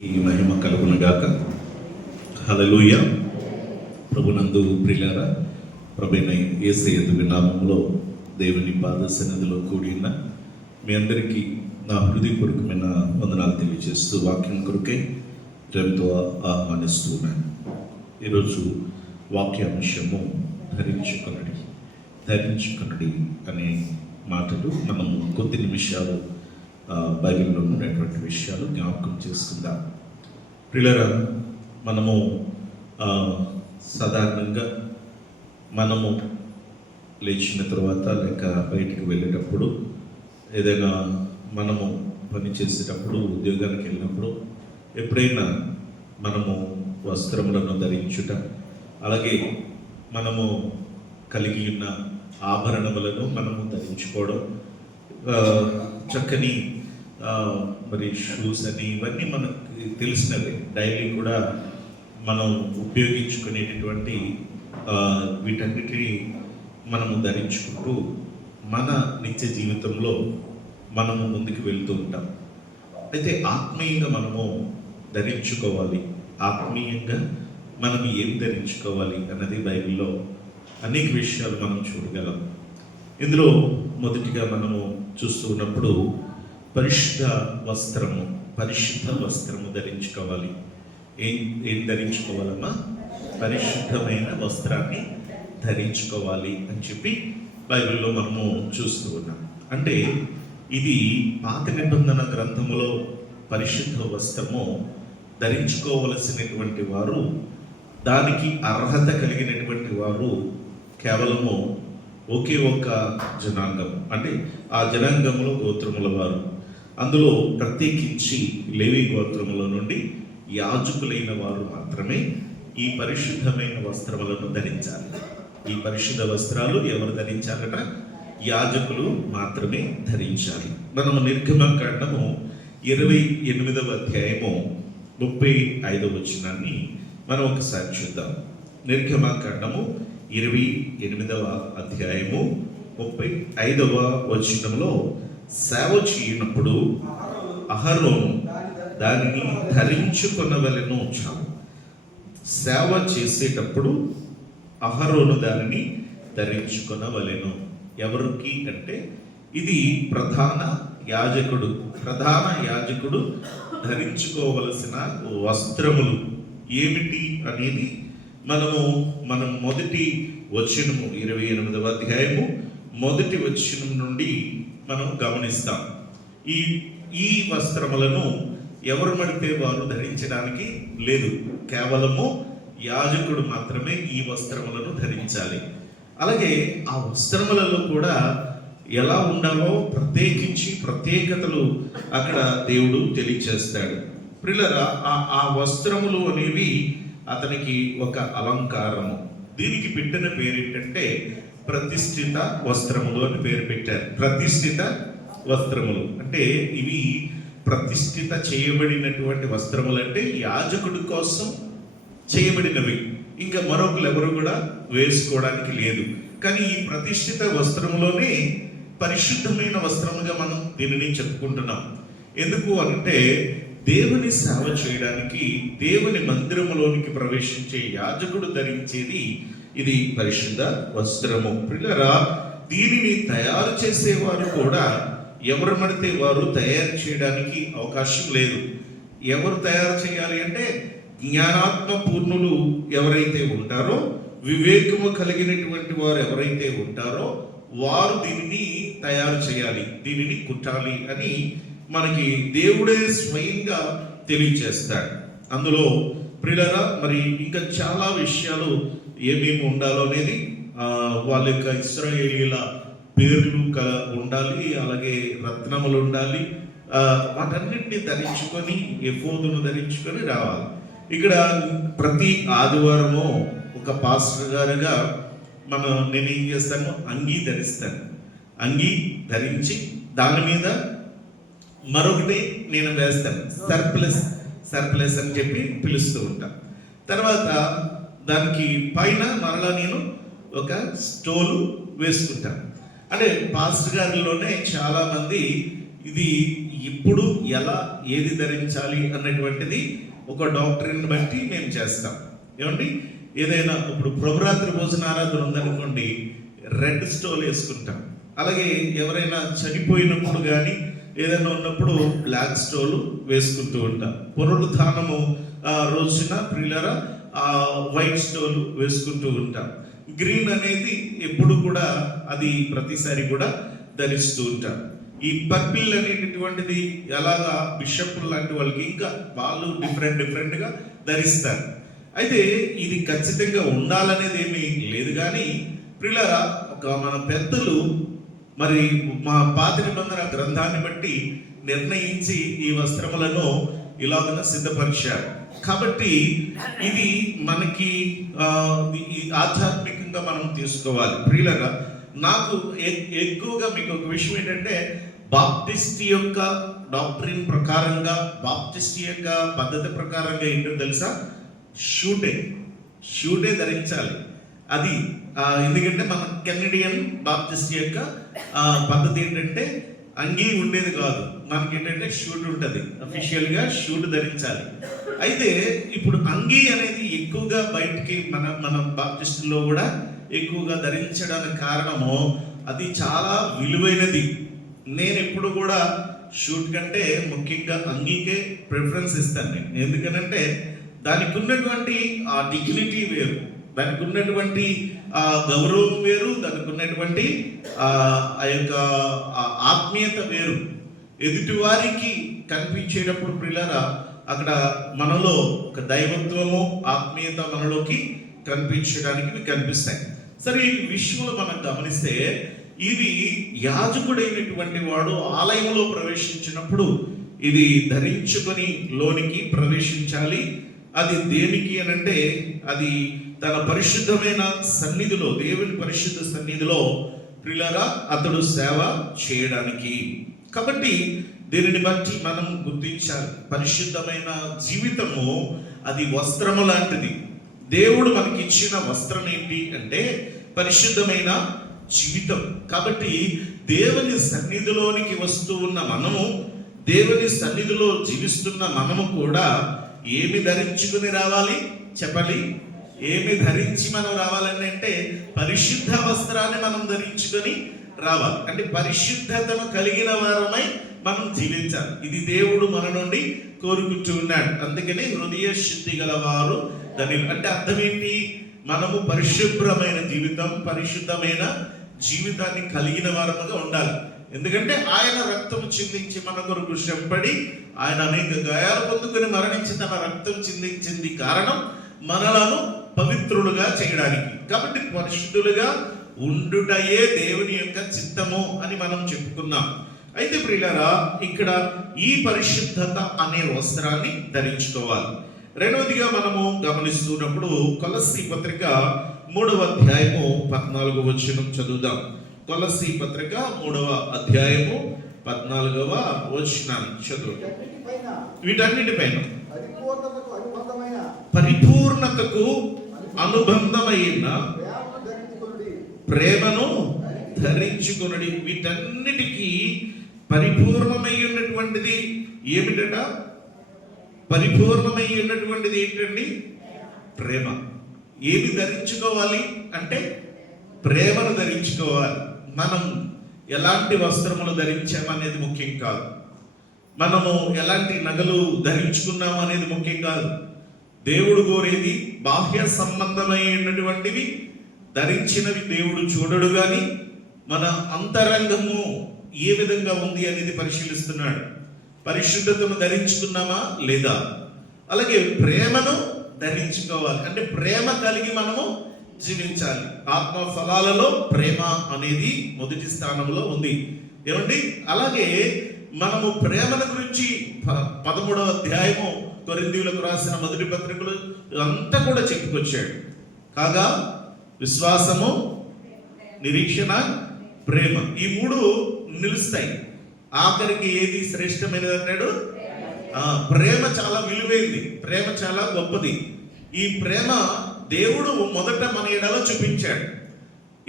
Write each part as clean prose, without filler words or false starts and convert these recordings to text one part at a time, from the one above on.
ఈ మహిమ కలుగునుగాక. హల్లెలూయా. ప్రభునందు ప్రియులారా, ప్రభువైన యేసయ్య నామములో దేవుని పాద సన్నిధిలో కూడి ఉన్న మీ అందరికీ నా హృదయపూర్వకమైన వందనాలు తెలియజేస్తూ వాక్యం కొరకై ప్రేమతో ఆహ్వానిస్తూ ఉన్నాను. ఈరోజు వాక్యాంశము ధరించుకొనుడి అనే మాటలు మనం కొద్ది నిమిషాలు బైబిల్లో ఉన్నటువంటి విషయాలు జ్ఞాపకం చేసుకుందాం. ప్రియులారా, మనము సాధారణంగా మనము లేచిన తర్వాత లేక బయటికి వెళ్ళేటప్పుడు, ఏదైనా మనము పని చేసేటప్పుడు, ఉద్యోగానికి వెళ్ళినప్పుడు ఎప్పుడైనా మనము వస్త్రములను ధరించుట, అలాగే మనము కలిగి ఉన్న ఆభరణములను మనము ధరించుకోవడం, చక్కని మరి షూస్ అని ఇవన్నీ మనకి తెలిసినవే. డైలీ కూడా మనం ఉపయోగించుకునేటటువంటి వీటన్నిటిని మనము ధరించుకుంటూ మన నిత్య జీవితంలో మనము ముందుకు వెళ్తూ ఉంటాం. అయితే ఆత్మీయంగా మనము ధరించుకోవాలి. ఆత్మీయంగా మనం ఏం ధరించుకోవాలి అన్నది బైబిల్లో అనేక విషయాలు మనం చూడగలం. ఇందులో మొదటిగా మనము చూస్తూ ఉన్నప్పుడు పరిశుద్ధ వస్త్రము ధరించుకోవాలి. ఏం ధరించుకోవాలమ్మా? పరిశుద్ధమైన వస్త్రాన్ని ధరించుకోవాలి అని చెప్పి బైబిల్లో మనము చూస్తూ ఉన్నాం. అంటే ఇది పాత నిబంధన గ్రంథములో పరిశుద్ధ వస్త్రము ధరించుకోవలసినటువంటి వారు, దానికి అర్హత కలిగినటువంటి వారు కేవలము ఒకే ఒక్క జనాంగం, అంటే ఆ జనాంగంలో గోత్రముల వారు. అందులో ప్రత్యేకించి లేవి గోత్రముల నుండి యాజకులైన వారు మాత్రమే ఈ పరిశుద్ధమైన వస్త్రములను ధరించాలి. ఈ పరిశుద్ధ వస్త్రాలు ఎవరు ధరించాలట? యాజకులు మాత్రమే ధరించాలి. మనము నిర్గమకాండము 28వ అధ్యాయము 35వ వచనాన్ని మనం ఒకసారి చూద్దాం. నిర్గమకాండము 28వ అధ్యాయము 35వ వచనంలో, సేవ చేయనప్పుడు అహరోను దానిని ధరించుకొనవలెను. సేవ చేసేటప్పుడు అహరోను దానిని ధరించుకొనవలెను. ఎవరికి అంటే ఇది ప్రధాన యాజకుడు ధరించుకోవలసిన వస్త్రములు ఏమిటి అనేది మనం మొదటి వచనము 28వ అధ్యాయము మొదటి వచనం నుండి మనం గమనిస్తాం. ఈ వస్త్రములను ఎవరు పడితే వారు ధరించడానికి లేదు. కేవలము యాజకుడు మాత్రమే ఈ వస్త్రములను ధరించాలి. అలాగే ఆ వస్త్రములలో కూడా ఎలా ఉండాలో ప్రత్యేకతలు అక్కడ దేవుడు తెలియచేస్తాడు. ప్రియులారా, ఆ వస్త్రములు అనేవి అతనికి ఒక అలంకారము. దీనికి పెట్టిన పేరు ఏంటంటే ప్రతిష్ఠిత వస్త్రములు అని పేరు పెట్టారు. ప్రతిష్ఠిత వస్త్రములు అంటే ఇవి ప్రతిష్ఠిత చేయబడినటువంటి వస్త్రములు, అంటే యాజకుడి కోసం చేయబడినవి. ఇంకా మరొకరు ఎవరు కూడా వేసుకోవడానికి లేదు. కానీ ఈ ప్రతిష్ఠిత వస్త్రములోనే పరిశుద్ధమైన వస్త్రముగా మనం దీనిని చెప్పుకుంటున్నాం. ఎందుకు అంటే దేవుని సేవ చేయడానికి దేవుని మందిరములోనికి ప్రవేశించే యాజకుడు ధరించేది ఇది పరిశుద్ధ వస్త్రము. పిల్లరా, దీనిని తయారు చేసేవారు కూడా ఎవరు పడితే వారు తయారు చేయడానికి అవకాశం లేదు. ఎవరు తయారు చేయాలి అంటే జ్ఞానాత్మ పూర్ణులు ఎవరైతే ఉంటారో, వివేకము కలిగినటువంటి వారు ఎవరైతే ఉంటారో వారు దీనిని తయారు చేయాలి, దీనిని కుట్టాలి అని మనకి దేవుడే స్వయంగా తెలియచేస్తాడు. అందులో ప్రియులారా, మరి ఇంకా చాలా విషయాలు ఏమేమి ఉండాలో అనేది వాళ్ళ యొక్క ఇశ్రాయేలీల పేర్లు ఉండాలి, అలాగే రత్నములు ఉండాలి. వాటన్నిటిని ధరించుకొని ఎఫోదును ధరించుకొని రావాలి. ఇక్కడ ప్రతి ఆదివారము ఒక పాస్టర్ గారుగా నేను ఏం చేస్తాను, అంగీ ధరిస్తాను. అంగీ ధరించి దాని మీద మరొకటి నేను వేస్తాను, సర్ప్లస్ అని చెప్పి పిలుస్తూ ఉంటాను. తర్వాత దానికి పైన మరలా నేను ఒక స్టోలు వేసుకుంటాను. అంటే పాస్టర్ గారిలోనే చాలా మంది ఇది ఇప్పుడు ఎలా ఏది ధరించాలి అన్నటువంటిది ఒక డాక్టర్ని బట్టి మేము చేస్తాం. ఏమండి, ఏదైనా ఇప్పుడు ప్రభురాత్రి భోజన ఆరాధన ఉందనుకోండి, రెడ్ స్టోల్ వేసుకుంటాం. అలాగే ఎవరైనా చనిపోయినప్పుడు కానీ ఏదైనా ఉన్నప్పుడు బ్లాక్ స్టోలు వేసుకుంటూ ఉంటాం. పునరుద్ధానము రోజున ప్రియులరా వైట్ స్టోలు వేసుకుంటూ ఉంటాం. గ్రీన్ అనేది ఎప్పుడు కూడా అది ప్రతిసారి కూడా ధరిస్తూ ఉంటాం. ఈ పర్పిల్ అనేటటువంటిది ఎలాగా బిషప్ లాంటి వాళ్ళకి ఇంకా వాళ్ళు డిఫరెంట్గా ధరిస్తారు. అయితే ఇది ఖచ్చితంగా ఉండాలనేది ఏమీ లేదు. కానీ ప్రియులారా, ఒక మన పెద్దలు మరి మా పాత నిబంధన గ్రంథాన్ని బట్టి నిర్ణయించి ఈ వస్త్రములను ఇలాగన సిద్ధపరిచారు. కాబట్టి ఇది మనకి ఆధ్యాత్మికంగా మనం తీసుకోవాలి. ప్రియులారా, నాకు ఎక్కువగా మీకు ఒక విషయం ఏంటంటే, బాప్టిస్ట్ యొక్క డాక్ట్రిన్ ప్రకారంగా, బాప్టిస్ట్ యొక్క పద్ధతి ప్రకారంగా ఏంటో తెలుసా? షూటే ధరించాలి. అది ఎందుకంటే మన కెనడియన్ బాప్టిస్ట్ యొక్క పద్ధతి ఏంటంటే అంగీ ఉండేది కాదు, మనకి ఏంటంటే షూట్ ఉంటుంది. అఫీషియల్గా షూట్ ధరించాలి. అయితే ఇప్పుడు అంగీ అనేది ఎక్కువగా బయటికి మన బాప్టిస్టులో కూడా ఎక్కువగా ధరించడానికి కారణము అది చాలా విలువైనది. నేను ఎప్పుడు కూడా షూట్ కంటే ముఖ్యంగా అంగీకే ప్రిఫరెన్స్ ఇస్తాను నేను. ఎందుకనంటే దానికి ఉన్నటువంటి ఆ డిగ్నిటీ వేరు, దానికి ఉన్నటువంటి గౌరవం వేరు, దానికి ఉన్నటువంటి ఆ యొక్క ఆత్మీయత వేరు. ఎదుటివారికి కనిపించేటప్పుడు పిల్లరా అక్కడ మనలో ఒక దైవత్వము, ఆత్మీయత మనలోకి కనిపించడానికి కనిపిస్తాయి. సరే, ఈ విషయంలో మనం గమనిస్తే ఇది యాజకుడైనటువంటి వాడు ఆలయంలో ప్రవేశించినప్పుడు ఇది ధరించుకొని లోనికి ప్రవేశించాలి. అది దేనికి అనంటే అది తన పరిశుద్ధమైన సన్నిధిలో, దేవుని పరిశుద్ధ సన్నిధిలో ప్రియులారా అతడు సేవ చేయడానికి. కాబట్టి దీనిని బట్టి మనం గుర్తించాలి, పరిశుద్ధమైన జీవితము అది వస్త్రము లాంటిది. దేవుడు మనకి ఇచ్చిన వస్త్రం ఏంటి అంటే పరిశుద్ధమైన జీవితం. కాబట్టి దేవుని సన్నిధిలోనికి వస్తూ ఉన్న మనము, దేవుని సన్నిధిలో జీవిస్తున్న మనము కూడా ఏమి ధరించుకుని రావాలి చెప్పాలి? ఏమి ధరించి మనం రావాలని అంటే పరిశుద్ధ వస్త్రాన్ని మనం ధరించుకొని రావాలి. అంటే పరిశుద్ధతను కలిగిన వారమై మనం జీవించాలి. ఇది దేవుడు మన నుండి కోరుకుంటూ ఉన్నాడు. అందుకని హృదయ శుద్ధి గలవారు దాని అంటే అర్థం ఏంటి? మనము పరిశుభ్రమైన జీవితం, పరిశుద్ధమైన జీవితాన్ని కలిగిన వారముగా ఉండాలి. ఎందుకంటే ఆయన రక్తము చిందించి మన కొరకు శ్రమపడి ఆయన అనేక గాయాలు పొందుకొని మరణించి తన రక్తం చిందించింది కారణం మనలను పవిత్రులుగా చేయడానికి. కాబట్టి పరిశుద్ధులుగా ఉండుటయే దేవుని యొక్క చిత్తము అని మనం చెప్పుకున్నాం. అయితే ప్రియులారా, ఇక్కడ ఈ పరిశుద్ధత అనే వస్త్రాన్ని ధరించుకోవాలి. రెండవదిగా మనము గమనిస్తున్నప్పుడు కొలస్సీ పత్రిక 3వ అధ్యాయము 14వ వచనం చదువుదాం. కొలస్సీ పత్రిక 3వ అధ్యాయము 14వ వచనాన్ని చదువుదాం. వీటన్నిటిపైన పరిపూర్ణతకు అనుబంధమైన ప్రేమను ధరించుకొనుడి. వీటన్నిటికీ పరిపూర్ణమై ఉన్నటువంటిది ఏమిటట? పరిపూర్ణమై ఉన్నటువంటిది ఏంటండి? ప్రేమ. ఏమి ధరించుకోవాలి అంటే ప్రేమను ధరించుకోవాలి. మనం ఎలాంటి వస్త్రములు ధరించామనేది ముఖ్యం కాదు, మనము ఎలాంటి నగలు ధరించుకున్నాము అనేది ముఖ్యం కాదు. దేవుడు కోరేది బాహ్య సంబంధమైనటువంటివి ధరించినవి దేవుడు చూడడు, కానీ మన అంతరంగము ఏ విధంగా ఉంది అనేది పరిశీలిస్తున్నాడు. పరిశుద్ధతను ధరించుకున్నామా లేదా? అలాగే ప్రేమను ధరించుకోవాలి. అంటే ప్రేమ కలిగి మనము జీవించాలి. ఆత్మ ఫలాలలో ప్రేమ అనేది మొదటి స్థానంలో ఉంది. ఏమండి? అలాగే మనము ప్రేమను గురించి 13వ అధ్యాయము కొరింథీయులకు రాసిన మొదటి పత్రికలు అంతా కూడా చెప్పుకొచ్చాడు. కాగా విశ్వాసము, నిరీక్షణ, ప్రేమ, ఈ మూడు నిలుస్తాయి. ఆఖరికి ఏది శ్రేష్టమైనది అన్నాడు? ప్రేమ చాలా విలువైంది, ప్రేమ చాలా గొప్పది. ఈ ప్రేమ దేవుడు మొదట మన ఎడలో చూపించాడు.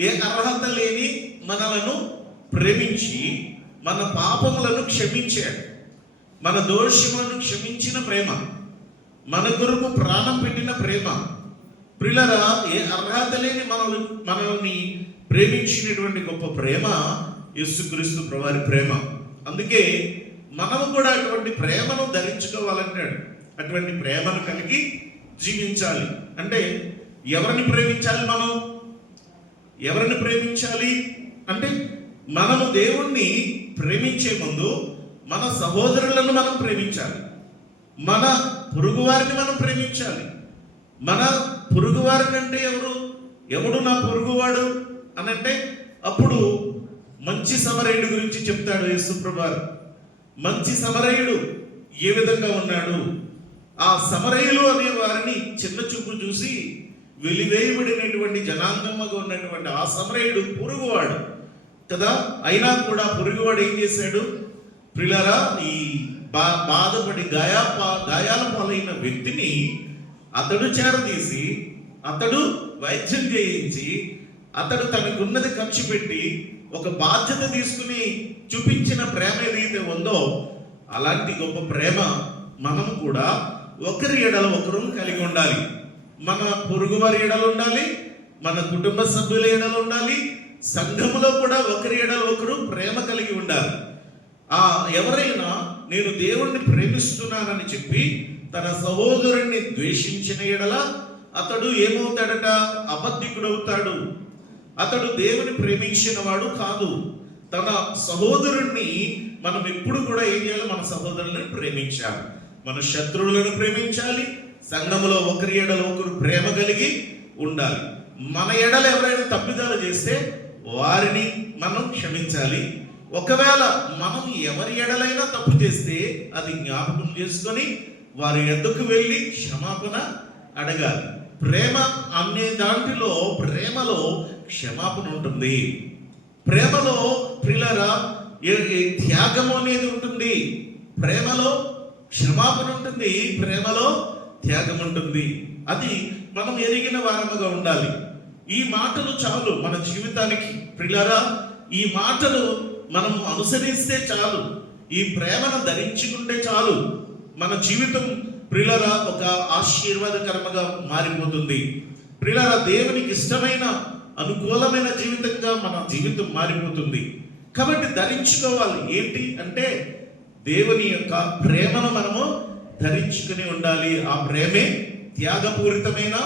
ఏ అర్హత లేని మనలను ప్రేమించి మన పాపములను క్షమించాడు. మన దోషములను క్షమించిన ప్రేమ, మన కొరకు ప్రాణం పెట్టిన ప్రేమ. ప్రియులారా, ఏ అర్హత లేని మనల్ని ప్రేమించినటువంటి గొప్ప ప్రేమ యేసుక్రీస్తు ప్రభువారి ప్రేమ. అందుకే మనము కూడా అటువంటి ప్రేమను ధరించుకోవాలంటాడు. అటువంటి ప్రేమను కలిగి జీవించాలి. అంటే ఎవరిని ప్రేమించాలి? మనం ఎవరిని ప్రేమించాలి అంటే, మనము దేవుణ్ణి ప్రేమించే ముందు మన సహోదరులను మనం ప్రేమించాలి, మన పొరుగువారిని మనం ప్రేమించాలి. మన పొరుగువారిని అంటే ఎవడు నా పొరుగువాడు అని అంటే, అప్పుడు మంచి సమరయుడు గురించి చెప్తాడు యేసు ప్రభువారు. మంచి సమరయుడు ఏ విధంగా ఉన్నాడు? ఆ సమరయులు అనే వారిని చిన్న చూపు చూసి వెలివేయబడినటువంటి జనాంగంగా ఉన్నటువంటి ఆ సమరయుడు పొరుగువాడు కదా. అయినా కూడా పొరుగువాడు ఏం చేశాడు? ప్రియులారా, ఈ బాధపడి గాయాల పాలైన వ్యక్తిని అతడు చేరదీసి, అతడు వైద్యం చేయించి, అతడు తనకున్నది ఖర్చు పెట్టి ఒక బాధ్యత తీసుకుని చూపించిన ప్రేమ ఏదైతే ఉందో, అలాంటి గొప్ప ప్రేమ మనం కూడా ఒకరి ఎడల ఒకరు కలిగి ఉండాలి. మన పొరుగువారి ఎడల ఉండాలి, మన కుటుంబ సభ్యుల ఎడల ఉండాలి, సంఘములో కూడా ఒకరి ఎడల ఒకరు ప్రేమ కలిగి ఉండాలి. ఎవరైనా నేను దేవుణ్ణి ప్రేమిస్తున్నానని చెప్పి తన సహోదరుణ్ణి ద్వేషించిన ఎడల అతడు ఏమవుతాడట? అబద్ధికుడవుతాడు. అతడు దేవుని ప్రేమించిన వాడు కాదు. తన సహోదరుణ్ణి మనం ఎప్పుడు కూడా ఏం చేయాలి? మన సహోదరులను ప్రేమించాలి, మన శత్రువులను ప్రేమించాలి, సంఘములో ఒకరి ఎడల ఒకరు ప్రేమ కలిగి ఉండాలి. మన ఎడల ఎవరైనా తప్పిదాలు చేస్తే వారిని మనం క్షమించాలి. ఒకవేళ మనం ఎవరి ఎడలైనా తప్పు చేస్తే అది జ్ఞాపకం చేసుకొని వారి ఎద్దుకు వెళ్ళి క్షమాపణ అడగాలి. ప్రేమ అనే దాంట్లో, ప్రేమలో క్షమాపణ ఉంటుంది. ప్రేమలో ప్రియులారా త్యాగం అనేది ఉంటుంది. ప్రేమలో క్షమాపణ ఉంటుంది, ప్రేమలో త్యాగం ఉంటుంది. అది మనం ఎరిగిన వారముగా ఉండాలి. ఈ మాటలు చాలు మన జీవితానికి. ప్రియులారా, ఈ మాటలు మనం అనుసరిస్తే చాలు, ఈ ప్రేమను ధరించుకుంటే చాలు, మన జీవితం ప్రియులారా ఒక ఆశీర్వాదకరంగా మారిపోతుంది. ప్రియులారా, దేవునికి ఇష్టమైన అనుకూలమైన జీవితంగా మన జీవితం మారిపోతుంది. కాబట్టి ధరించుకోవాలి. ఏంటి అంటే, దేవుని యొక్క ప్రేమను మనము ధరించుకుని ఉండాలి. ఆ ప్రేమే త్యాగపూరితమైన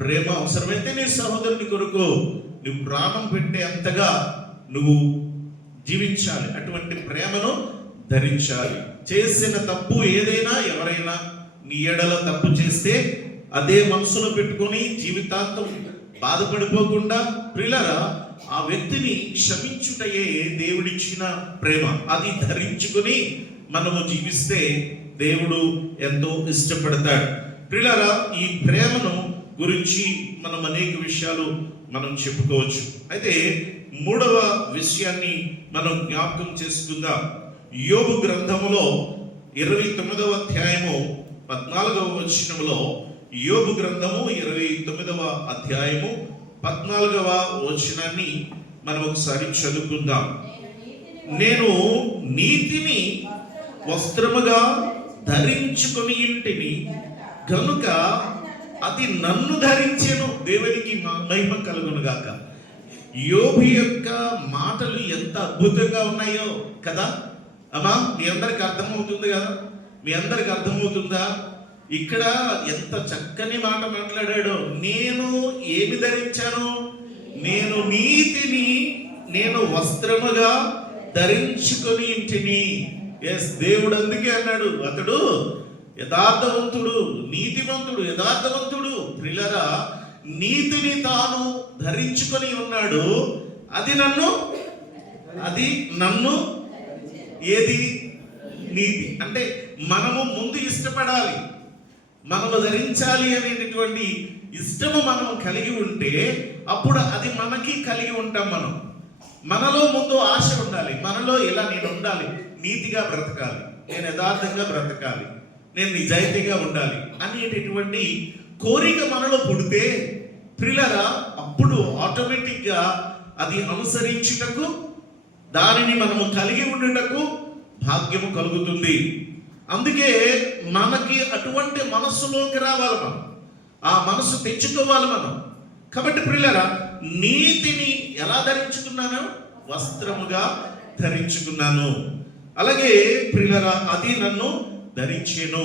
ప్రేమ. అవసరమైతే నీ సహోదరుని కొరకు నువ్వు ప్రాణం పెట్టే అంతగా నువ్వు జీవించాలి. అటువంటి ప్రేమను ధరించాలి. చేసిన తప్పు ఏదైనా, ఎవరైనా నీ ఎడల తప్పు చేస్తే అదే మనసులో పెట్టుకొని జీవితాంతం బాధపడిపోకుండా ప్రియులారా ఆ వ్యక్తిని క్షమించుటయే దేవుడిచ్చిన ప్రేమ. అది ధరించుకొని మనము జీవిస్తే దేవుడు ఎంతో ఇష్టపడతాడు. ప్రియులారా, ఈ ప్రేమను గురించి మనం అనేక విషయాలు మనం చెప్పుకోవచ్చు. అయితే మూడవ విషయాన్ని మనం జ్ఞాపకం చేసుకుందాం. యోబు గ్రంథములో 29వ అధ్యాయము 14వ వచనములో, యోబు గ్రంథము 29వ అధ్యాయము 14వ వచనాన్ని మనం ఒకసారి చదువుకుందాం. నేను నీతిని వస్త్రముగా ధరించుకొని ఇంటిని గనుక అది నన్ను ధరించెను. దేవునికి మహిమ కలుగును గాక. యోబు యొక్క మాటలు ఎంత అద్భుతంగా ఉన్నాయో కదా. అమ్మా, మీ అందరికి అర్థమవుతుంది కదా? మీ అందరికి అర్థమవుతుందా? ఇక్కడ ఎంత చక్కని మాట మాట్లాడాడో. నేను ఏమి ధరించాను? నేను నీతిని నేను వస్త్రముగా ధరించుకొని ఇంటిని. ఎస్, దేవుడు అందుకే అన్నాడు, అతడు యథార్థవంతుడు, నీతివంతుడు, యథార్థవంతుడు. ప్రియులారా, నీతిని తాను ధరించుకొని ఉన్నాడు. అది నన్ను ఏది? నీతి. అంటే మనము ముందు ఇష్టపడాలి, మనము ధరించాలి అనేటటువంటి ఇష్టము మనం కలిగి ఉంటే అప్పుడు అది మనకి కలిగి ఉంటాం. మనలో ముందు ఆశ ఉండాలి. మనలో ఇలా నేను ఉండాలి, నీతిగా బ్రతకాలి, నేను యథార్థంగా బ్రతకాలి, నేను నిజాయితీగా ఉండాలి అనేటటువంటి కోరిక మనలో పుడితే ప్రియులారా, అప్పుడు ఆటోమేటిక్గా అది అనుసరించుటకు, దానిని మనము కలిగి ఉండుటకు భాగ్యము కలుగుతుంది. అందుకే మనకి అటువంటి మనస్సులోకి రావాలి, మనం ఆ మనసు తెచ్చుకోవాలి మనం. కాబట్టి ప్రియులారా, నీతిని ఎలా ధరించుకున్నాను? వస్త్రముగా ధరించుకున్నాను. అలాగే ప్రియులారా, అది నన్ను ధరించేను.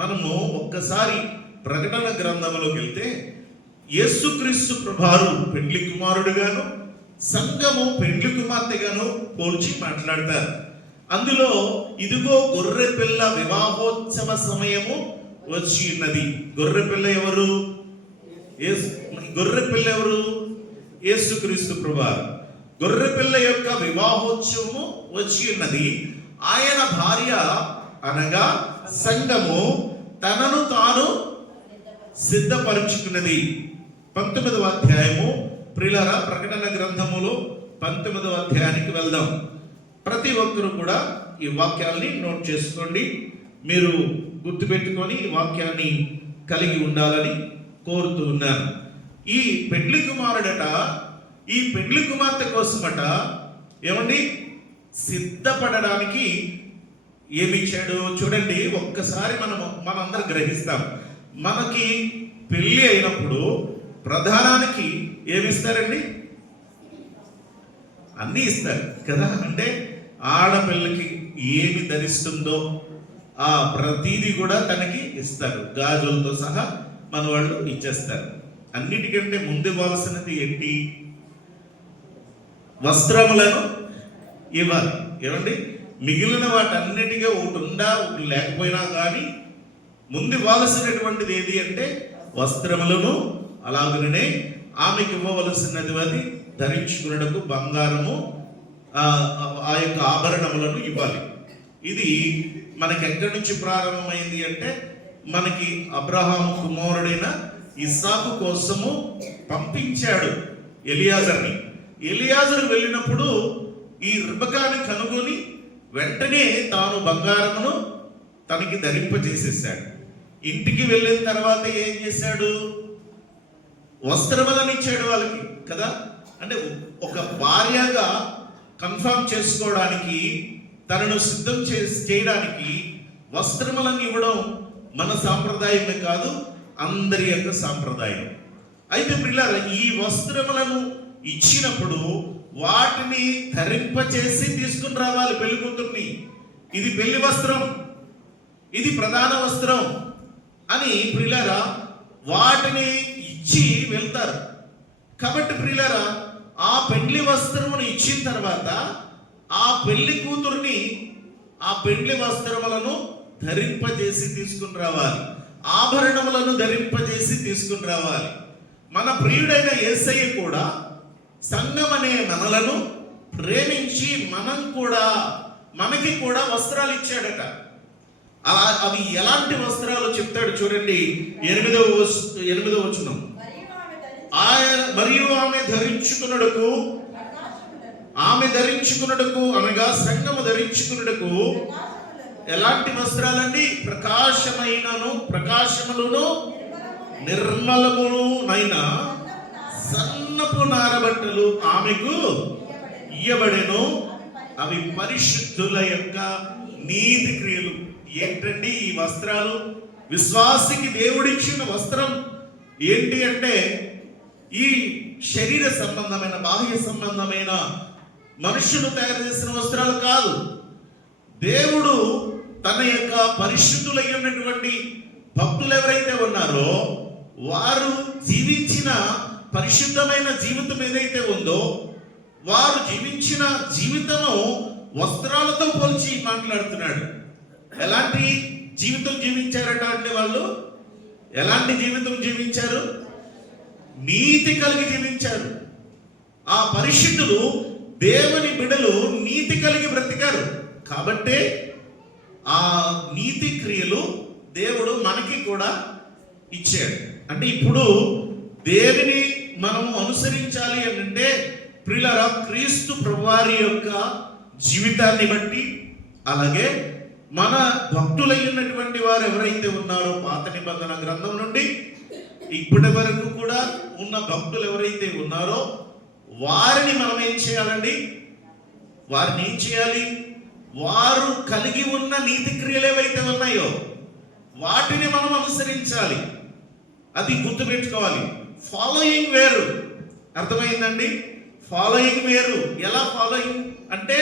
మనము ఒక్కసారి ప్రకటన గ్రంథంలోకి వెళ్తే యేసుక్రీస్తు ప్రభువారు పెండ్లి కుమారుడుగాను, సంఘము పెండ్లి కుమార్తెగాను పోల్చి మాట్లాడతారు. అందులో ఇదిగో గొర్రె పిల్ల వివాహోత్సవ సమయము వచ్చి ఉన్నది. గొర్రె పిల్ల ఎవరు? గొర్రె పిల్ల ఎవరు? యేసుక్రీస్తు ప్రభువారు. గొర్రె పిల్ల యొక్క వివాహోత్సవము వచ్చి ఉన్నది. ఆయన భార్య అనగా సంఘము తనను తాను సిద్ధపరుచుకున్నది. 19వ అధ్యాయము ప్రియులారా, ప్రకటన గ్రంథములో 19వ అధ్యాయానికి వెళ్దాం. ప్రతి ఒక్కరు కూడా ఈ వాక్యాల్ని నోట్ చేసుకోండి. మీరు గుర్తుపెట్టుకొని ఈ వాక్యాన్ని కలిగి ఉండాలని కోరుతూ ఉన్నాను. ఈ పెండ్లి కుమారుడట, ఈ పెండ్లి కుమార్తె కోసమట ఏమండి సిద్ధపడడానికి ఏమిచ్చాడు చూడండి. ఒక్కసారి మనందరం గ్రహిస్తాం. మనకి పెళ్లి అయినప్పుడు ప్రధానానికి ఏమిస్తారండి? అన్నీ ఇస్తారు కదా. అంటే ఆడపిల్లకి ఏమి ధరిస్తుందో ఆ ప్రతీది కూడా తనకి ఇస్తారు. గాజులతో సహా మన వాళ్ళు ఇచ్చేస్తారు. అన్నిటికంటే ముందు ఇవ్వాల్సినది ఏంటి? వస్త్రములను ఇవ్వాలి. ఏమండి, మిగిలిన వాటన్నిటికీ ఒకటి ఉందా ఒకటి లేకపోయినా కానీ ముందు ఇవ్వాల్సినటువంటిది ఏది అంటే వస్త్రములను. అలాగనే ఆమెకి ఇవ్వవలసినది అది ధరించుకున్నకు బంగారము, ఆ యొక్క ఆభరణములను ఇవ్వాలి. ఇది మనకి ఎక్కడి నుంచి ప్రారంభమైంది అంటే మనకి అబ్రహాము కుమారుడైన ఇస్సాకు కోసము పంపించాడు ఎలియాజర్ని. ఎలియాజరు వెళ్ళినప్పుడు ఈ రిబకాని కనుగొని వెంటనే తాను బంగారమును తనకి ధరింపజేసేసాడు. ఇంటికి వెళ్ళిన తర్వాత ఏం చేశాడు? వస్త్రములను ఇచ్చాడు వాళ్ళకి కదా. అంటే ఒక భార్యగా కన్ఫర్మ్ చేసుకోవడానికి, తనను సిద్ధం చేయడానికి వస్త్రములను ఇవ్వడం మన సాంప్రదాయమే కాదు, అందరి యొక్క సాంప్రదాయం. అయితే ప్రియులారా, ఈ వస్త్రములను ఇచ్చినప్పుడు వాటిని ధరింపచేసి తీసుకుని రావాలి పెళ్లి కూతుర్ని. ఇది పెళ్లి వస్త్రం, ఇది ప్రధాన వస్త్రం అని ప్రియులారా వాటిని ఇచ్చి వెళ్తారు. కాబట్టి ప్రియులారా, ఆ పెళ్లి వస్త్రమును ఇచ్చిన తర్వాత ఆ పెళ్లి కూతుర్ని ఆ పెళ్లి వస్త్రములను ధరింపజేసి తీసుకుని రావాలి, ఆభరణములను ధరింపజేసి తీసుకుని రావాలి. మన ప్రియుడైన యేసయ్య కూడా సంఘం అనే మనలను ప్రేమించి మనకి కూడా వస్త్రాలు ఇచ్చాడట. అలా అవి ఎలాంటి వస్త్రాలు చెప్తాడు చూడండి. 8వ వచనం. మరియు ఆమె ధరించుకున్నడకు అనగా సంఘము ధరించుకున్నడకు ఎలాంటి వస్త్రాలండి? ప్రకాశములను నిర్మలమునైన సన్నపు నారబట్టలు ఆమెకు ఇయ్యబడెను. అవి పరిశుద్ధుల యొక్క నీతి క్రియలు. ఏంటండి ఈ వస్త్రాలు? విశ్వాసికి దేవుడిచ్చిన వస్త్రం ఏంటి అంటే ఈ శరీర సంబంధమైన, బాహ్య సంబంధమైన మనుషులు తయారు చేసిన వస్త్రాలు కాదు. దేవుడు తన యొక్క పరిశుద్ధులైనటువంటి భక్తులు ఎవరైతే ఉన్నారో వారు జీవించిన పరిశుద్ధమైన జీవితం ఏదైతే ఉందో, వారు జీవించిన జీవితము వస్త్రాలతో పోల్చి మాట్లాడుతున్నాడు. ఎలాంటి జీవితం జీవించారట అంటే వాళ్ళు ఎలాంటి జీవితం జీవించారు? నీతి కలిగి జీవించారు. ఆ పరిశుద్ధులు దేవుని బిడ్డలు నీతి కలిగి బ్రతికారు. కాబట్టే ఆ నీతి క్రియలు దేవుడు మనకి కూడా ఇచ్చాడు. అంటే ఇప్పుడు దేవుని మనము అనుసరించాలి అంటే ప్రియులారా, క్రీస్తు ప్రభువారి యొక్క జీవితాన్ని బట్టి, అలాగే మన భక్తులైనటువంటి వారు ఎవరైతే ఉన్నారో పాత నిబంధన గ్రంథం నుండి ఇప్పటి వరకు కూడా ఉన్న భక్తులు ఎవరైతే ఉన్నారో వారిని మనం ఏం చేయాలండి? వారిని ఏం చేయాలి? వారు కలిగి ఉన్న నీతి క్రియలు ఏవైతే ఉన్నాయో వాటిని మనం అనుసరించాలి. అది గుర్తుపెట్టుకోవాలి. ఫాలోయింగ్ వేరు, అర్థమైందండి? ఫాలోయింగ్ వేరు. ఎలా ఫాలోయింగ్ అంటే,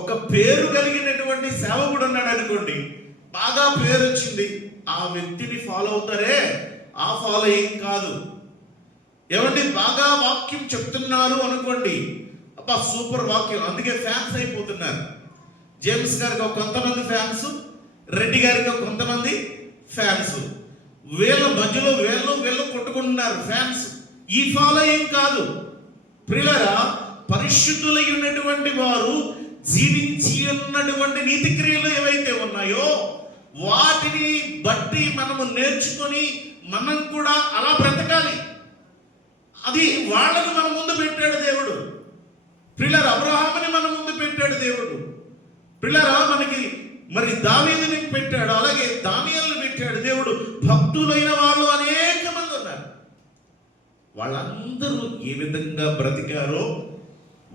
ఒక పేరు కలిగినటువంటి సేవకుడు ఉన్నాడు అనుకోండి, బాగా పేరు వచ్చింది, ఆ వ్యక్తిని ఫాలో అవుతారే, ఆ ఫాలోయింగ్ కాదు. ఏమండి, బాగా వాక్యం చెప్తున్నారు అనుకోండి, అబ్బా సూపర్ వాక్యం, అందుకే ఫ్యాన్స్ అయిపోతున్నారు. జేమ్స్ గారికి కొంతమంది ఫ్యాన్స్, రెడ్డి గారికి కొంతమంది ఫ్యాన్స్, వీళ్ళ మధ్యలో వీళ్ళు కొట్టుకుంటున్నారు ఫ్యాన్స్. ఈ ఫాలోయింగ్ కాదు ప్రియులారా. పరిశుద్ధులై ఉన్నటువంటి వారు జీవించి ఉన్నటువంటి నీతి క్రియలు ఏవైతే ఉన్నాయో వాటిని బట్టి మనము నేర్చుకొని మనం కూడా అలా బ్రతకాలి. అది వాళ్ళని మన ముందు పెట్టాడు దేవుడు. ప్రియులారా, అబ్రహాముని మన ముందు పెట్టాడు దేవుడు. ప్రియులారా, మనకి మరి దావీదుని పెట్టాడు, అలాగే దానియేలుని పెట్టాడు దేవుడు. భక్తులైన వాళ్ళు అనేక మంది ఉన్నారు. వాళ్ళందరూ ఏ విధంగా బ్రతికారో,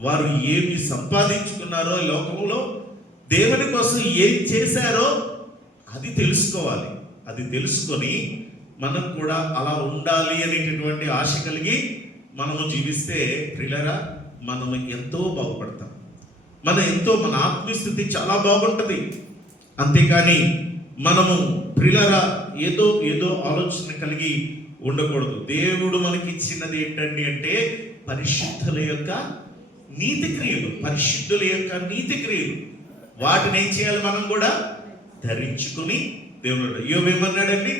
వారు ఏమి సంపాదించుకున్నారో, లోకంలో దేవుని కోసం ఏం చేశారో అది తెలుసుకోవాలి. అది తెలుసుకొని మనం కూడా అలా ఉండాలి అనేటటువంటి ఆశ కలిగి మనము జీవిస్తే ప్రియులారా మనం ఎంతో బాగుపడతాం. మన ఆత్మస్థితి చాలా బాగుంటుంది. అంతేకాని మనము ప్రియులారా ఏదో ఆలోచన కలిగి ఉండకూడదు. దేవుడు మనకి ఇచ్చినది ఏంటండి అంటే పరిశుద్ధుల యొక్క నీతి క్రియలు. పరిశుద్ధుల యొక్క నీతి క్రియలు వాటిని ఏం చేయాలి? మనం కూడా ధరించుకుని దేవుడు ఏమన్నాడండి?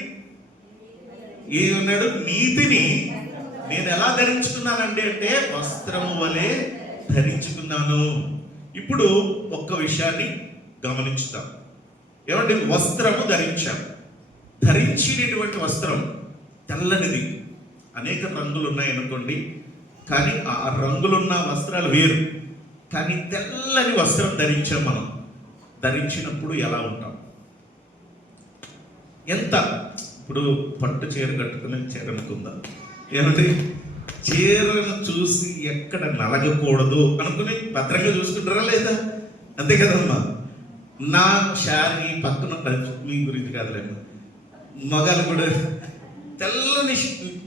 ఏమన్నాడు? నీతిని నేను ఎలా ధరించుకున్నానండి అంటే వస్త్రము వలె ధరించుకున్నాను. ఇప్పుడు ఒక్క విషయాన్ని గమనించుతాం. ఏమంటే వస్త్రము ధరించాం. ధరించినటువంటి వస్త్రం తెల్లనిది. అనేక రంగులు ఉన్నాయి అనుకోండి, కానీ ఆ రంగులున్న వస్త్రాలు వేరు. కానీ తెల్లని వస్త్రం ధరించాం. మనం ధరించినప్పుడు ఎలా ఉంటాం? ఎంత ఇప్పుడు పట్టు చీర కట్టుకుని చీర అనుకుందాం. ఏమంటే చీరను చూసి ఎక్కడ నలగకూడదు అనుకుని భద్రంగా చూసుకుంటారా లేదా? అంతే కదమ్మా. నా శారీ పక్కన మీ గురించి కాదులేమ్మా, మగాలు కూడా తెల్లని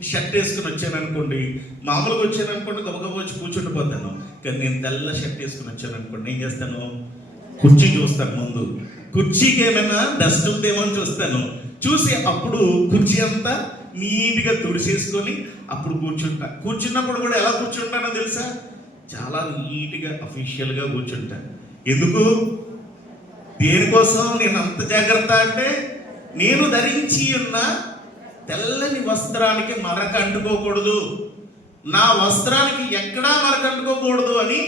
షర్ట్ వేసుకుని వచ్చాను అనుకోండి, మామూలుగా వచ్చాను అనుకోండి, గబగబ వచ్చి కూర్చుండిపోతాను. కానీ నేను తెల్ల షర్ట్ వేసుకుని వచ్చాను అనుకోండి, ఏం చేస్తాను? కుర్చీ చూస్తాను. ముందు కుర్చీకి ఏమైనా డస్ట్ ఉందేమో అని చూస్తాను. చూసి అప్పుడు కుర్చీ అంతా నీట్గా తుడిసేసుకొని అప్పుడు కూర్చున్నప్పుడు కూడా ఎలా కూర్చుంటానో తెలుసా? చాలా నీట్గా అఫీషియల్గా కూర్చుంటాను. ఎందుకు? దేనికోసం నేను అంత జాగ్రత్త అంటే, నేను ధరించి ఉన్న తెల్లని వస్త్రానికి మరక అంటుకోకూడదు, నా వస్త్రానికి ఎక్కడా మరక అంటుకోకూడదు అని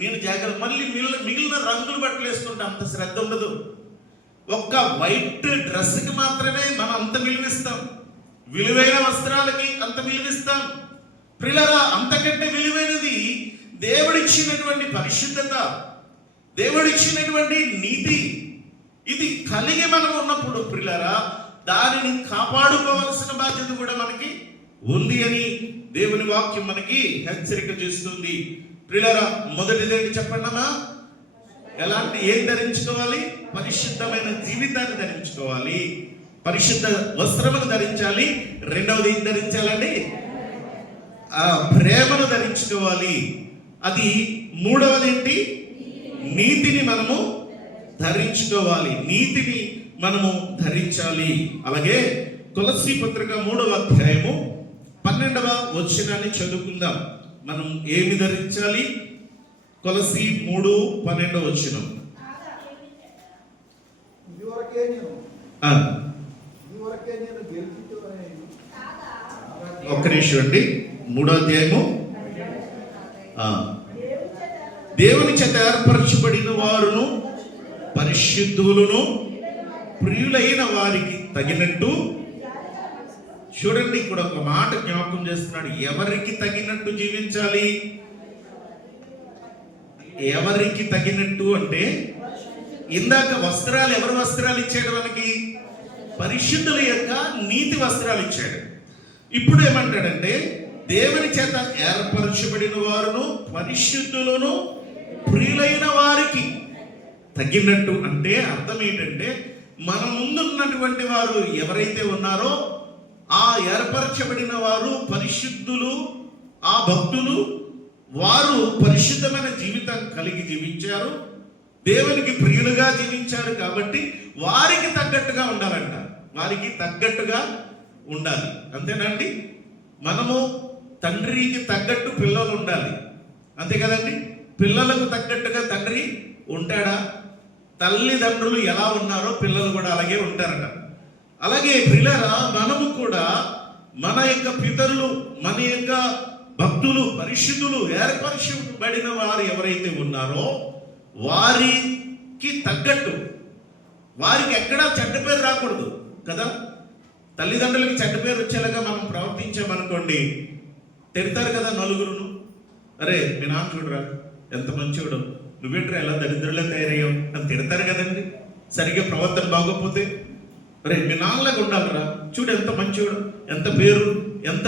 నేను జాగ్రత్త. మళ్ళీ మిగిలిన రంగులు బట్టలు వేసుకుంటే అంత శ్రద్ధ ఉండదు. ఒక్క వైట్ డ్రెస్కి మాత్రమే మనం అంత విలువిస్తాం, విలువైన వస్త్రాలకి అంత విలువిస్తాం. ప్రియులారా, అంతకంటే విలువైనది దేవుడిచ్చినటువంటి పరిశుద్ధత, దేవుడిచ్చినటువంటి నీతి. ఇది కలిగి మనం ఉన్నప్పుడు ప్రియులారా దానిని కాపాడుకోవాల్సిన బాధ్యత కూడా మనకి ఉంది అని దేవుని వాక్యం మనకి హెచ్చరిక చేస్తుంది. ప్రియులారా, మొదటిదేంటి చెప్పండి అమ్మా? ఏం ధరించుకోవాలి? పరిశుద్ధమైన జీవితాన్ని ధరించుకోవాలి, పరిశుద్ధ వస్త్రమును ధరించాలి. రెండవది ఏం ధరించాలండి? ఆ ప్రేమను ధరించుకోవాలి. అది మూడవది ఏంటి? నీతిని మనము ధరించుకోవాలి, నీతిని మనము ధరించాలి. అలాగే కొలస్సీ పత్రిక 3వ అధ్యాయము 12వ వచనాన్ని చదువుకుందాం. మనం ఏమి ధరించాలి? కొలస్సీ 3:12 వచనం. ఒక్క నిమిషం అండి. 3వ అధ్యాయము దేవుని చేత ఏర్పరచబడిన వారును పరిశుద్ధులను ప్రియులైన వారికి తగినట్టు. చూడండి, ఇక్కడ ఒక మాట జ్ఞాపకం చేస్తున్నాడు. ఎవరికి తగినట్టు జీవించాలి? ఎవరికి తగినట్టు అంటే, ఇందాక వస్త్రాలు ఎవరి వస్త్రాలు ఇచ్చాడు మనకి? పరిశుద్ధుల యొక్క నీతి వస్త్రాలు ఇచ్చాడు. ఇప్పుడు ఏమంటాడంటే, దేవుని చేత ఏర్పరచబడిన వారును పరిశుద్ధులను ప్రియులైన వారికి. తగినట్టు అంటే అర్థం ఏంటంటే, మన ముందున్నటువంటి వారు ఎవరైతే ఉన్నారో ఆ ఏర్పరచబడిన వారు పరిశుద్ధులు, ఆ భక్తులు, వారు పరిశుద్ధమైన జీవితం కలిగి జీవించారు, దేవునికి ప్రియులుగా జీవించారు. కాబట్టి వారికి తగ్గట్టుగా ఉండాలంట, వారికి తగ్గట్టుగా ఉండాలి. అంతేనండి? మనము తండ్రికి తగ్గట్టు పిల్లలు ఉండాలి, అంతే కదండి? పిల్లలకు తగ్గట్టుగా తండ్రి ఉంటాడా? తల్లిదండ్రులు ఎలా ఉన్నారో పిల్లలు కూడా అలాగే ఉంటారట. అలాగే ప్రియులారా, మనము కూడా మన యొక్క పితరులు, మన యొక్క భక్తులు, పరిశుద్ధులు, ఏర్పరచబడిన వారు ఎవరైతే ఉన్నారో వారికి తగ్గట్టు, వారికి ఎక్కడా చెడ్డ పేరు రాకూడదు కదా. తల్లిదండ్రులకి చెడ్డ పేరు వచ్చేలాగా మనం ప్రవర్తించామనుకోండి, తిడతారు కదా నలుగురును. అరే మీ నాన్న చూడరా ఎంత మంచివాడు, నువ్వేంట్రా ఎలా దరిద్రులా తయారయ్యావు అని తిడతారు కదండి. సరిగ్గా ప్రవర్తన బాగోకపోతే, అరే మీ నాన్నలాగా ఉండాలిరా, చూడు ఎంత మంచివాడు, ఎంత పేరు, ఎంత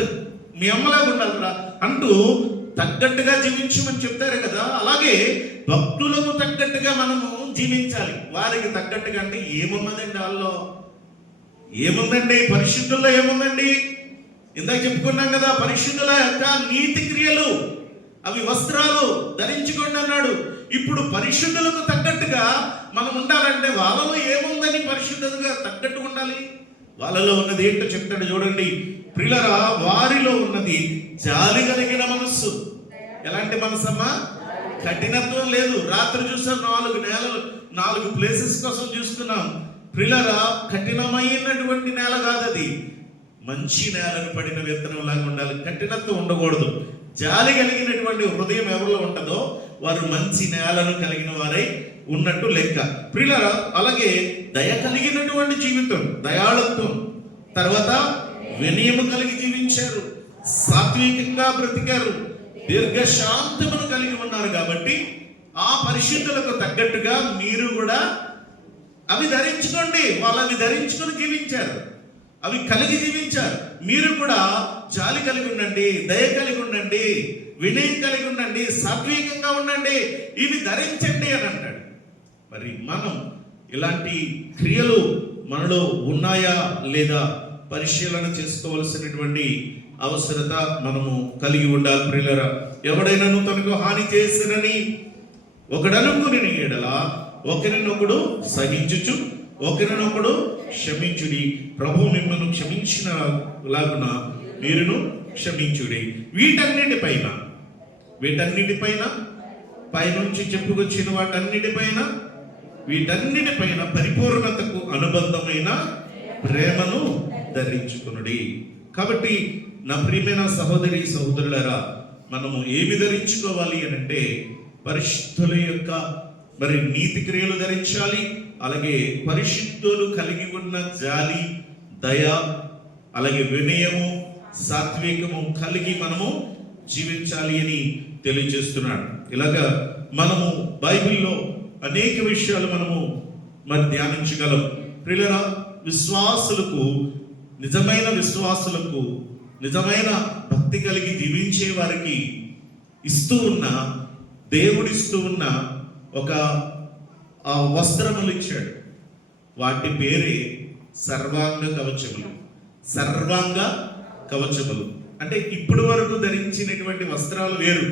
మీ అమ్మలాగా ఉండాలిరా అంటూ తగ్గట్టుగా జీవించమని చెప్తారు కదా. అలాగే భక్తులకు తగ్గట్టుగా మనము జీవించాలి. వారికి తగ్గట్టుగా అంటే ఏమున్నదండి వాళ్ళలో? ఏముందండి? పరిశుద్ధుల్లో ఏముందండి? ఇందాక చెప్పుకున్నాం కదా, పరిశుద్ధుల యొక్క నీతి క్రియలు, అవి వస్త్రాలు ధరించుకోండి అన్నాడు. ఇప్పుడు పరిశుద్ధులకు తగ్గట్టుగా మనం ఉండాలంటే వాళ్ళలో ఏముందని పరిశుద్ధతగా తగ్గట్టు ఉండాలి? వాళ్ళలో ఉన్నది ఏంటో చెప్తాడు చూడండి. ప్రియులారా, వారిలో ఉన్నది జాలి కలిగిన మనస్సు. ఎలాంటి మనసమ్మా? కఠినత్వం లేదు. రాత్రి చూసాం 4 ప్లేసెస్ కోసం చూసుకున్నాం. ప్రియులారా, కఠినమైనటువంటి నేల కాదు అది, మంచి నేలను పడిన విత్తనం లాగా ఉండాలి. కఠినత్వం ఉండకూడదు. జాలి కలిగినటువంటి హృదయం ఎవరిలో ఉంటుందో వారు మంచి నేలను కలిగిన వారై ఉన్నట్టు లెక్క. ప్రియులారా, అలాగే దయ కలిగినటువంటి జీవితం, దయాళత్వం, తర్వాత వినయము కలిగి జీవించారు, సాత్వికంగా బ్రతికారు, దీర్ఘశాంతమును కలిగి ఉన్నారు. కాబట్టి ఆ పరిశుద్ధులకు తగ్గట్టుగా మీరు కూడా అవి ధరించుకోండి. వాళ్ళు అవి ధరించుకొని జీవించారు, అవి కలిగి జీవించారు. మీరు కూడా జాలి కలిగి ఉండండి, దయ కలిగి ఉండండి, వినయం కలిగి ఉండండి, సాత్వికంగా ఉండండి, ఇవి ధరించండి అని అంటాడు. మరి మనం ఇలాంటి క్రియలు మనలో ఉన్నాయా లేదా పరిశీలన చేసుకోవాల్సినటువంటి అవసరత మనము కలిగి ఉండాలి. ప్రియులారా, ఎవడైనాను తనకు హాని చేసినని ఒకడనుకుని ఎడల ఒకరినొకడు సహించుచు ఒకరినొకడు క్షమించుడి, ప్రభు మిమ్మల్ని క్షమించిన లాగున మీరును క్షమించుడి. వీటన్నిటిపైన పైనుంచి చెప్పుకొచ్చిన వీటన్నిటిపైన పరిపూర్ణతకు అనుబంధమైన ప్రేమను ధరించుకునుడి. కాబట్టి నా ప్రియమైన సహోదరి సహోదరులారా, మనము ఏమి ధరించుకోవాలి అని అంటే పరిశుద్ధుల యొక్క మరి నీతి క్రియలు ధరించాలి. అలాగే పరిశుద్ధులు కలిగి ఉన్న జాలి, దయ, అలాగే వినయము, సాత్వికము కలిగి మనము జీవించాలి అని తెలియజేస్తున్నాడు. ఇలాగా మనము బైబిల్లో అనేక విషయాలు మనము మరి ధ్యానించగలం. ప్రియులారా, నిజమైన విశ్వాసులకు నిజమైన భక్తి కలిగి జీవించే వారికి దేవుడిస్తూ ఉన్న ఒక వస్త్రములు ఇచ్చాడు. వాటి పేరే సర్వాంగ కవచములు. అంటే ఇప్పుడు వరకు ధరించినటువంటి వస్త్రాలు వేరు.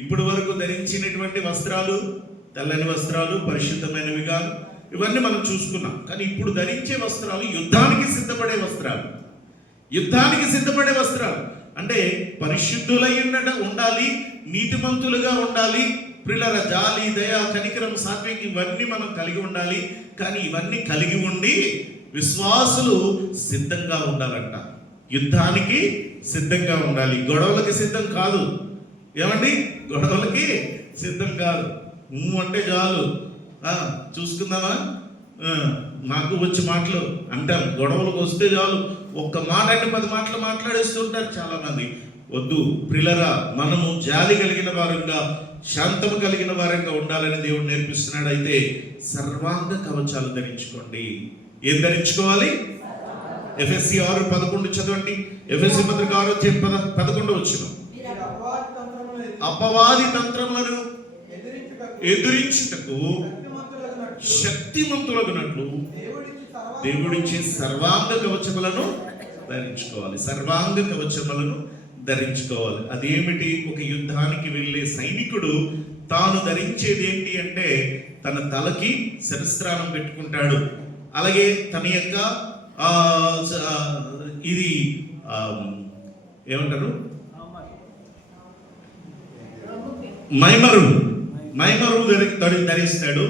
ఇప్పుడు వరకు ధరించినటువంటి వస్త్రాలు తెల్లని వస్త్రాలు, పరిశుద్ధమైనవి కాదు, ఇవన్నీ మనం చూసుకున్నాం. కానీ ఇప్పుడు ధరించే వస్త్రాలు యుద్ధానికి సిద్ధపడే వస్త్రాలు. అంటే పరిశుద్ధులై ఉండాలి, నీతిమంతులుగా ఉండాలి. ప్రియులారా, జాలి, దయ, కనికరం, సాత్వికం ఇవన్నీ మనం కలిగి ఉండాలి. కానీ ఇవన్నీ కలిగి ఉండి విశ్వాసులు సిద్ధంగా ఉండాలంట. యుద్ధానికి సిద్ధంగా ఉండాలి, గొడవలకి సిద్ధం కాదు. ఏమండి? గొడవలకి సిద్ధం కాదు. అంటే చాలు, చూసుకుందామా, నాకు వచ్చి మాటలు అంటాం. గొడవలకు వస్తే చాలు, ఒక్క మాట అంటే 10 మాటలు మాట్లాడేస్తుంటారు చాలా మంది. వద్దు ప్రియులారా, మనము జాలి కలిగిన వారంగా, శాంతము కలిగిన వారంగా ఉండాలని దేవుడు నేర్పిస్తున్నాడు. అయితే సర్వాంగ కవచాలు ధరించుకోండి. ఏం ధరించుకోవాలి? ఎఫెసీ 6:11 చదవండి. ఎఫెసీ పత్రిక 6:11 అపవాది తంత్రములను ఎదురించుటకు శక్తిమంతులగునట్లు దేవుడిచ్చే సర్వాంగ కవచములను ధరించుకోవాలి. సర్వాంగ కవచములను ధరించుకోవాలి. అదేమిటి? ఒక యుద్ధానికి వెళ్ళే సైనికుడు తాను ధరించేది ఏంటి అంటే తన తలకి శిరస్త్రాణం పెట్టుకుంటాడు. అలాగే తన యొక్క ఇది ఏమంటారు, మైమరువు ధరిస్తాడు.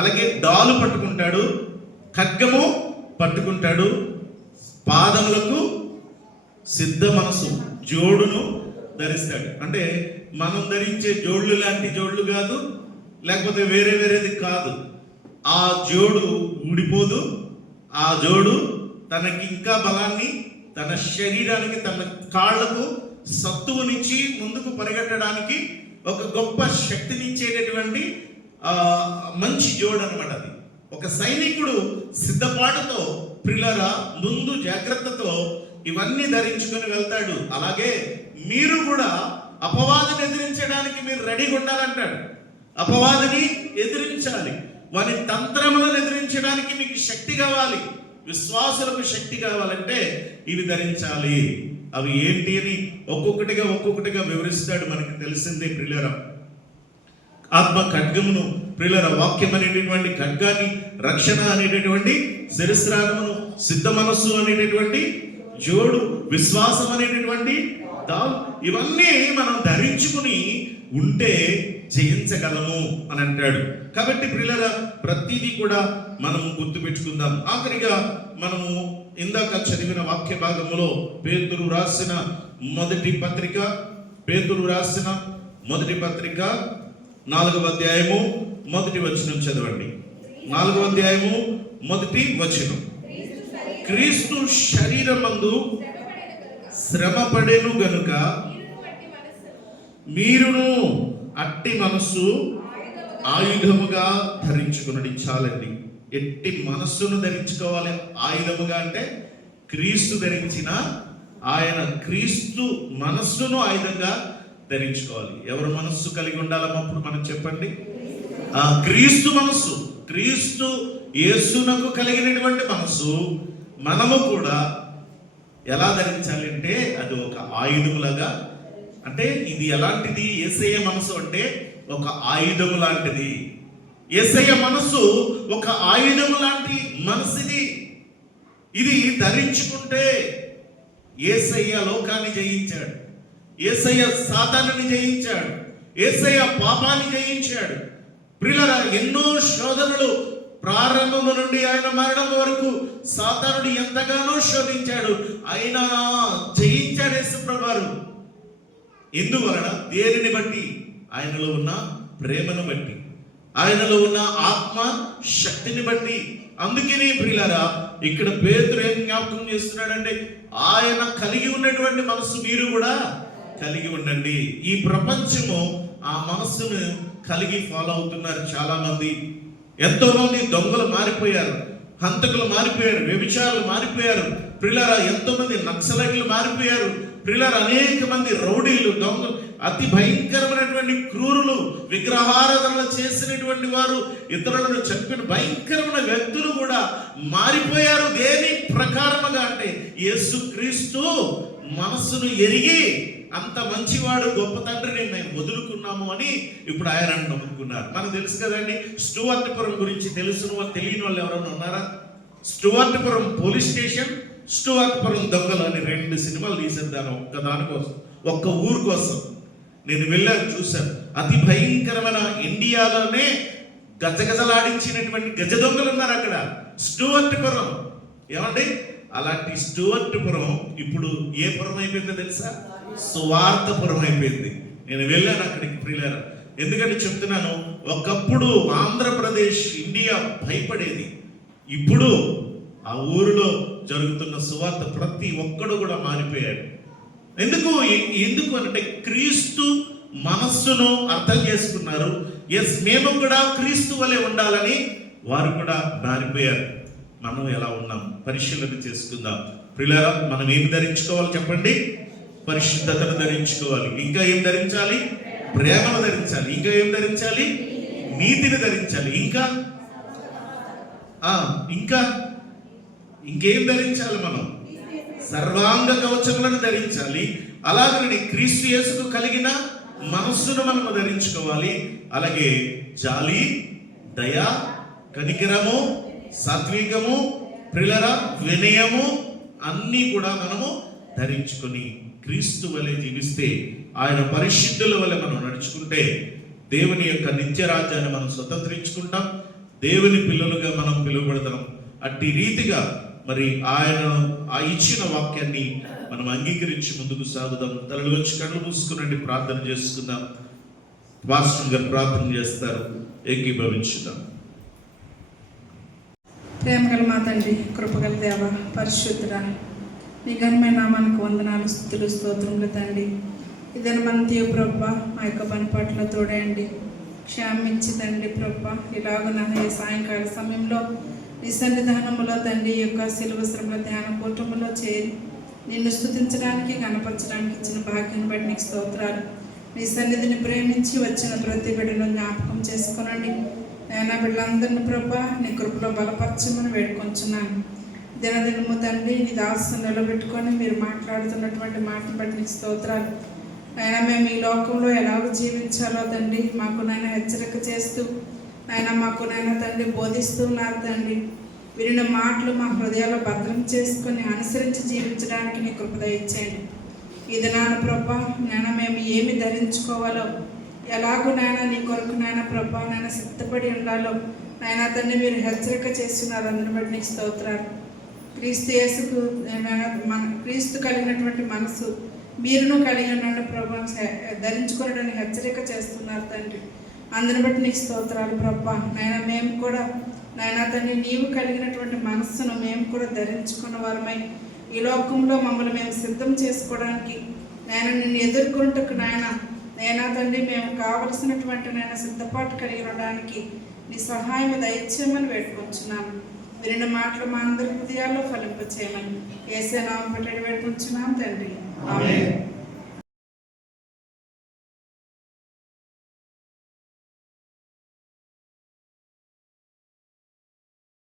అలాగే డాలు పట్టుకుంటాడు, ఖడ్గము పట్టుకుంటాడు, పాదములకు సిద్ధ మనసు జోడును ధరిస్తాడు. అంటే మనం ధరించే జోళ్ళు లాంటి జోళ్ళు కాదు, లేకపోతే వేరేది కాదు. ఆ జోడు ఊడిపోదు. ఆ జోడు తనకి ఇంకా బలాన్ని, తన శరీరానికి, తన కాళ్లకు సత్తువునిచ్చి ముందుకు పరిగెట్టడానికి ఒక గొప్ప శక్తినిచ్చేటటువంటి మంచి జోడు అనమాట అది. ఒక సైనికుడు సిద్ధపాటుతో ప్రిలరా ముందు జాగ్రత్తతో ఇవన్నీ ధరించుకొని వెళ్తాడు. అలాగే మీరు కూడా అపవాదిని ఎదిరించడానికి మీరు రెడీగా ఉండాలంటాడు. అపవాదిని ఎదిరించాలి. వారి తంత్రములను ఎదిరించడానికి మీకు శక్తి కావాలి. విశ్వాసులకు శక్తి కావాలంటే ఇవి ధరించాలి. అవి ఏంటి అని ఒక్కొక్కటిగా వివరిస్తాడు. మనకి తెలిసిందే ప్రియులారా, ఆత్మ ఖడ్గమును, ప్రియులారా వాక్యం అనేటటువంటి ఖడ్గాన్ని, రక్షణ అనేటటువంటి శిరస్త్రాణమును, సిద్ధ మనస్సు అనేటటువంటి జోడు, విశ్వాసం అనేటటువంటి దావు, ఇవన్నీ మనం ధరించుకుని ఉంటే జయించగలము అని అంటాడు. కాబట్టి ప్రియులారా ప్రతిదీ కూడా మనము గుర్తుపెట్టుకుందాం. ఆఖరిగా మనము ఇందాక చదివిన వాక్య భాగములో పేతురు రాసిన మొదటి పత్రిక 4వ అధ్యాయము 1వ వచనం చదవండి. 4వ అధ్యాయము 1వ వచనం. క్రీస్తు శరీరమందు శ్రమపడెను గనుక మీరును అట్టి మనస్సు ఆయుధముగా ధరించుకున్నది. చాలండి. ఎట్టి మనస్సును ధరించుకోవాలి ఆయుధముగా అంటే క్రీస్తు ధరించిన ఆయన క్రీస్తు మనస్సును ఆయుధంగా ధరించుకోవాలి. ఎవరు మనస్సు కలిగి ఉండాలన్నప్పుడు మనం చెప్పండి, క్రీస్తు మనస్సు, క్రీస్తు యేసునకు కలిగినటువంటి మనస్సు మనము కూడా ఎలా ధరించాలి అంటే అది ఒక ఆయుధములాగా. అంటే ఇది ఎలాంటిది? యేసయ్య మనసు అంటే ఒక ఆయుధము లాంటిది. యేసయ్య మనసు ఒక ఆయుధము లాంటి మనసుది. ఇది ధరించుకుంటే యేసయ్య లోకాన్ని జయించాడు, యేసయ్య సాతానుని జయించాడు, యేసయ్య పాపాన్ని జయించాడు. ప్రియులారా ఎన్నో శోధనలు ప్రారంభము నుండి ఆయన మరణం వరకు సాతానుడు ఎంతగానో శోధించాడు, అయినా జయించాడు యేసుప్రభువారు. ఎందువలన? దేనిని బట్టి? ఆయనలో ఉన్న ప్రేమను బట్టి, ఆయనలో ఉన్న ఆత్మ శక్తిని బట్టి. అందుకనే ప్రియులారా ఇక్కడ పేతురు ఏం జ్ఞాపకం చేస్తున్నాడంటే ఆయన కలిగి ఉన్నటువంటి మనసు మీరు కూడా కలిగి ఉండండి. ఈ ప్రపంచము ఆ మనస్సును కలిగి ఫాలో అవుతున్నారు చాలా మంది. ఎంతో మంది దొంగలు మారిపోయారు, హంతకులు మారిపోయారు, వ్యభిచారులు మారిపోయారు. ప్రియులారా ఎంతో మంది నక్సలైట్లు మారిపోయారు. ప్రియులారా అనేక మంది రౌడీలు, దొంగలు, అతి భయంకరమైనటువంటి క్రూరులు, విగ్రహారాధనలు చేసినటువంటి వారు, ఇతరులను చంపిన భయంకరమైన వ్యక్తులు కూడా మారిపోయారు. దేని ప్రకారముగా అంటే యేసుక్రీస్తు మనస్సును ఎరిగి అంత మంచివాడు, గొప్ప తండ్రిని మేము వదులుకున్నాము అని ఇప్పుడు ఆయన నమ్ముకున్నారు. మనకు తెలుసు కదండి, స్టూవర్ట్పురం గురించి తెలియని వాళ్ళు ఎవరైనా ఉన్నారా? స్టూవర్ట్పురం పోలీస్ స్టేషన్, స్టూవర్ట్పురం దొంగలు అని 2 సినిమాలు తీశారు. దాని ఒక్కదాని కోసం, ఒక్క ఊరు కోసం. నేను వెళ్ళాను, చూశాను. అతి భయంకరమైన ఇండియాలోనే గజగజలాడించినటువంటి గజ దొంగలు ఉన్నారు అక్కడ స్టూవర్ట్పురం. ఏమండి, అలాంటి స్టూవర్ట్పురం ఇప్పుడు ఏ పురం అయిపోయిందో తెలుసా? సువార్తపురం అయిపోయింది. నేను వెళ్ళాను అక్కడికి ప్రియులారా. ఎందుకంటే చెప్తున్నాను, ఒకప్పుడు ఆంధ్రప్రదేశ్, ఇండియా భయపడేది. ఇప్పుడు ఆ ఊరిలో జరుగుతున్న సువార్త ప్రతి ఒక్కడు కూడా మారిపోయాడు. ఎందుకు అంటే క్రీస్తు మనస్సును అర్థం చేసుకున్నారు. ఎస్, మేము కూడా క్రీస్తు వలె ఉండాలని వారు కూడా మారిపోయారు. మనం ఎలా ఉన్నాం పరిశీలన చేసుకుందాం. ప్రియులారా మనం ఏమి ధరించుకోవాలి చెప్పండి? పరిశుద్ధతను ధరించుకోవాలి. ఇంకా ఏం ధరించాలి? ప్రేమను ధరించాలి. ఇంకా ఏం ధరించాలి? నీతిని ధరించాలి. ఇంకా ఇంకా ఇంకేం ధరించాలి మనం? సర్వాంగ కవచములను ధరించాలి. అలాగని క్రీస్తు యేసుకు కలిగిన మనస్సును మనము ధరించుకోవాలి. అలాగే జాలి, దయ, కనికరము, సాత్వికము, ప్రిలర, వినయము అన్నీ కూడా మనము ధరించుకొని క్రీస్తు వలె జీవిస్తే, ఆయన పరిశుద్ధుల వలె మనం నడుచుకుంటే దేవుని యొక్క నిత్య రాజ్యాన్ని మనం స్వతంత్రించుకుంటాం. దేవుని పిల్లలుగా మనం పిలువబడతాం. అట్టి రీతిగా మరి ఆయన ఇచ్చిన వాక్యాన్ని మనం అంగీకరించి ముందుకు సాగుదాం. తలలు వచ్చి కళ్ళు మూసుకునండి, ప్రార్థన చేసుకుందాం. పాస్టర్ గారు ప్రార్థన చేస్తారు, ఏకీభవించుదాం. ప్రేమగల మా తండ్రి, కృపగల దేవ, పరిశుద్ధుడా, నీ ఘనమైన నామానికి వందనాలు, స్తుతులు, స్తోత్రములు తండ్రి. ఇదని మన తీయ ప్రభ మా యొక్క పని పట్ల తోడండి, క్షమించి తండ్రి ప్రభ. ఇలాగున ఈ సాయంకాల సమయంలో నీ సన్నిధానములో తండ్రి యొక్క శిలువ శ్రమల ధ్యాన కూటములో చేరి నిన్ను స్తుతించడానికి, గణపరచడానికి ఇచ్చిన భాగ్యాన్ని బట్టి నీకు స్తోత్రాలు. నీ సన్నిధిని ప్రేమించి వచ్చిన ప్రతి బిడ్డను జ్ఞాపకం చేసుకునండి. నేను బిడ్డలందరినీ ప్రభా నీ కృపలో బలపరచమని వేడుకొంచున్నాను. దినదినము తండ్రి నీ దాసును నిలబెట్టుకొని మీరు మాట్లాడుతున్నటువంటి మాటను బట్టి నీకు స్తోత్రాలు. అయినా మేము ఈ లోకంలో ఎలాగో జీవించాలో తండ్రి మాకు నాయన హెచ్చరిక చేస్తూ, ఆయన మాకు నాయన తండ్రి బోధిస్తూ ఉన్నారు తండ్రి. వినిన మాటలు మా హృదయాల్లో భద్రం చేసుకొని అనుసరించి జీవించడానికి నీ కృప దయచేయండి. ఈ దినాన ప్రభా నాయన మేము ఏమి ధరించుకోవాలో, ఎలాగో నాయన నీ కొరకు నాయన ప్రభా నాయన సిద్ధపడి ఉండాలో నాయన తండ్రి మీరు హెచ్చరిక చేస్తున్నారు. అందరిని బట్టి నీకు స్తోత్రాలు. క్రీస్తు యేసుకు క్రీస్తు కలిగినటువంటి మనసు మీరును కలిగి ఉన్న ప్రభా ధరించుకోవడానికి హెచ్చరిక చేస్తున్నారు తండ్రి. అందరిని బట్టి నీకు స్తోత్రాలు ప్రభా. నాయన మేము కూడా నాయన తండ్రి నీవు కలిగినటువంటి మనస్సును మేము కూడా ధరించుకున్న వారమై ఈ లోకంలో మమ్మల్ని మేము సిద్ధం చేసుకోవడానికి, నాయన నిన్ను ఎదుర్కొంటకు నాయన తండ్రి మేము కావలసినటువంటి నాయన సిద్ధపాటు కలిగి ఉండడానికి నీ సహాయం దయచేయమని వేడుకొంచున్నాను. వినిన మాటలు మా అందరి హృదయాల్లో ఫలింపచేయమని యేసు నామమున వేడుకొంచున్నాం తండ్రి. ఆమేన్.